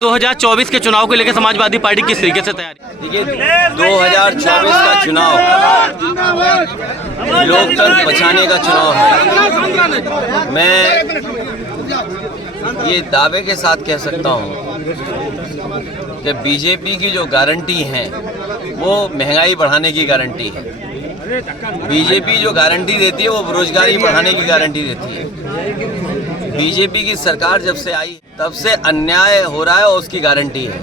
2024 के चुनाव को लेकर समाजवादी पार्टी किस तरीके से तैयारी? देखिए, 2024 का चुनाव लोकतंत्र बचाने का चुनाव है। मैं ये दावे के साथ कह सकता हूँ कि बीजेपी की जो गारंटी है वो महंगाई बढ़ाने की गारंटी है। बीजेपी जो गारंटी देती है वो बेरोजगारी बढ़ाने की गारंटी देती है। बीजेपी की सरकार जब से आई तब से अन्याय हो रहा है और उसकी गारंटी है।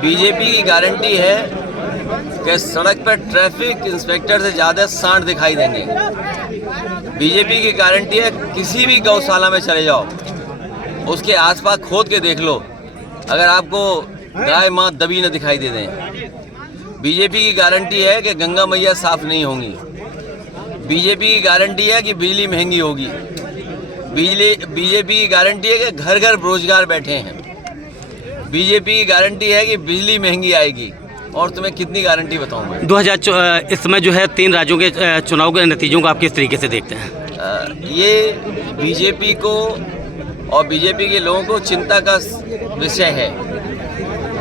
बीजेपी की गारंटी है कि सड़क पर ट्रैफिक इंस्पेक्टर से ज़्यादा सांड दिखाई देंगे। बीजेपी की गारंटी है किसी भी गौशाला में चले जाओ, उसके आसपास खोद के देख लो, अगर आपको गाय माँ दबी न दिखाई दे दें। बीजेपी की गारंटी है कि गंगा मैया साफ नहीं होंगी। बीजेपी की गारंटी है कि बिजली महंगी होगी। बीजेपी की गारंटी है कि घर घर बेरोजगार बैठे हैं। बीजेपी की गारंटी है कि बिजली महंगी आएगी। और तुम्हें कितनी गारंटी बताऊं मैं? 2000 इस समय जो है 3 राज्यों के चुनाव के नतीजों को आप किस तरीके से देखते हैं? ये बीजेपी को और बीजेपी के लोगों को चिंता का विषय है।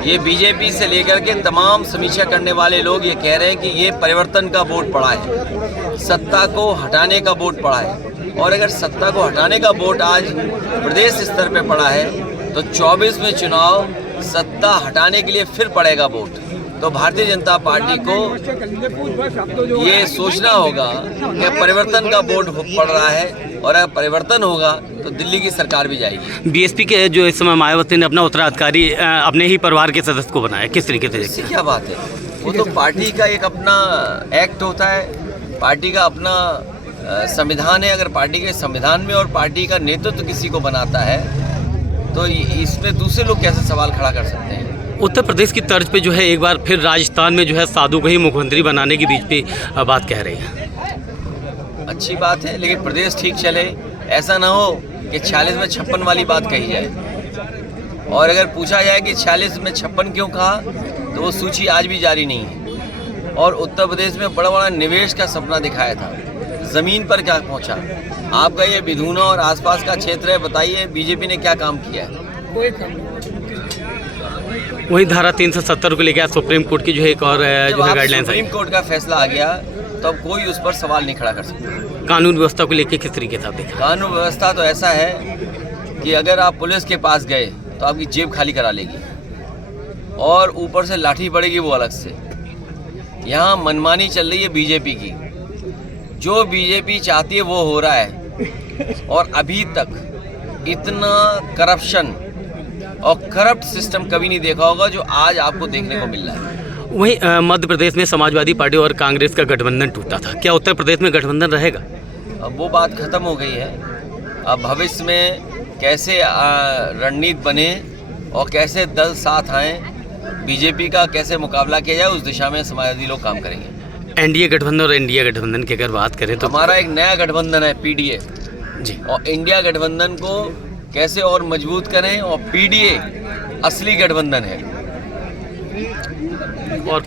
ये बीजेपी से लेकर के तमाम समीक्षा करने वाले लोग ये कह रहे हैं कि ये परिवर्तन का वोट पड़ा है, सत्ता को हटाने का वोट पड़ा है। और अगर सत्ता को हटाने का वोट आज प्रदेश स्तर पे पड़ा है तो 24 में चुनाव सत्ता हटाने के लिए फिर पड़ेगा वोट। तो भारतीय जनता पार्टी को ये सोचना होगा कि परिवर्तन का वोट पड़ रहा है और अगर परिवर्तन होगा तो दिल्ली की सरकार भी जाएगी। बीएसपी के जो इस समय मायावती ने अपना उत्तराधिकारी अपने ही परिवार के सदस्य को बनाया, किस तरीके से देखते हैं? क्या बात है, वो तो पार्टी का एक अपना एक्ट होता है, पार्टी का अपना संविधान है। अगर पार्टी के संविधान में और पार्टी का नेतृत्व किसी को बनाता है तो इसमें दूसरे लोग कैसे सवाल खड़ा कर सकते हैं? उत्तर प्रदेश की तर्ज पे जो है एक बार फिर राजस्थान में जो है साधु को ही मुख्यमंत्री बनाने की बीच पे बात कह रही है। अच्छी बात है, लेकिन प्रदेश ठीक चले, ऐसा ना हो कि 46 में 56 वाली बात कही जाए। और अगर पूछा जाए कि 46 में 56 क्यों कहा तो वो सूची आज भी जारी नहीं है। और उत्तर प्रदेश में बड़ा बड़ा निवेश का सपना दिखाया था, ज़मीन पर क्या पहुंचा? आपका ये बिधूना और आसपास का क्षेत्र है, बताइए बीजेपी ने क्या काम किया है? वही धारा 370 को लेकर सुप्रीम कोर्ट की जो है एक और जो है गाइडलाइंस सुप्रीम कोर्ट का फैसला आ गया तो अब कोई उस पर सवाल नहीं खड़ा कर सकता। कानून व्यवस्था को लेकर किस तरीके से आप देखें? कानून व्यवस्था तो ऐसा है कि अगर आप पुलिस के पास गए तो आपकी जेब खाली करा लेगी और ऊपर से लाठी पड़ेगी वो अलग से। यहाँ मनमानी चल रही है बीजेपी की, जो बीजेपी चाहती है वो हो रहा है। और अभी तक इतना करप्शन और करप्ट सिस्टम कभी नहीं देखा होगा जो आज आपको देखने को मिल रहा है। वहीं मध्य प्रदेश में समाजवादी पार्टी और कांग्रेस का गठबंधन टूटा था, क्या उत्तर प्रदेश में गठबंधन रहेगा? अब वो बात खत्म हो गई है। अब भविष्य में कैसे रणनीति बने और कैसे दल साथ आए, बीजेपी का कैसे मुकाबला किया जाए, उस दिशा में समाजवादी लोग काम करेंगे। एनडीए गठबंधन और इंडिया गठबंधन की अगर बात करें तो हमारा एक नया गठबंधन है पीडीए जी, और इंडिया गठबंधन को कैसे और मजबूत करें, और पीडीए असली गठबंधन है। और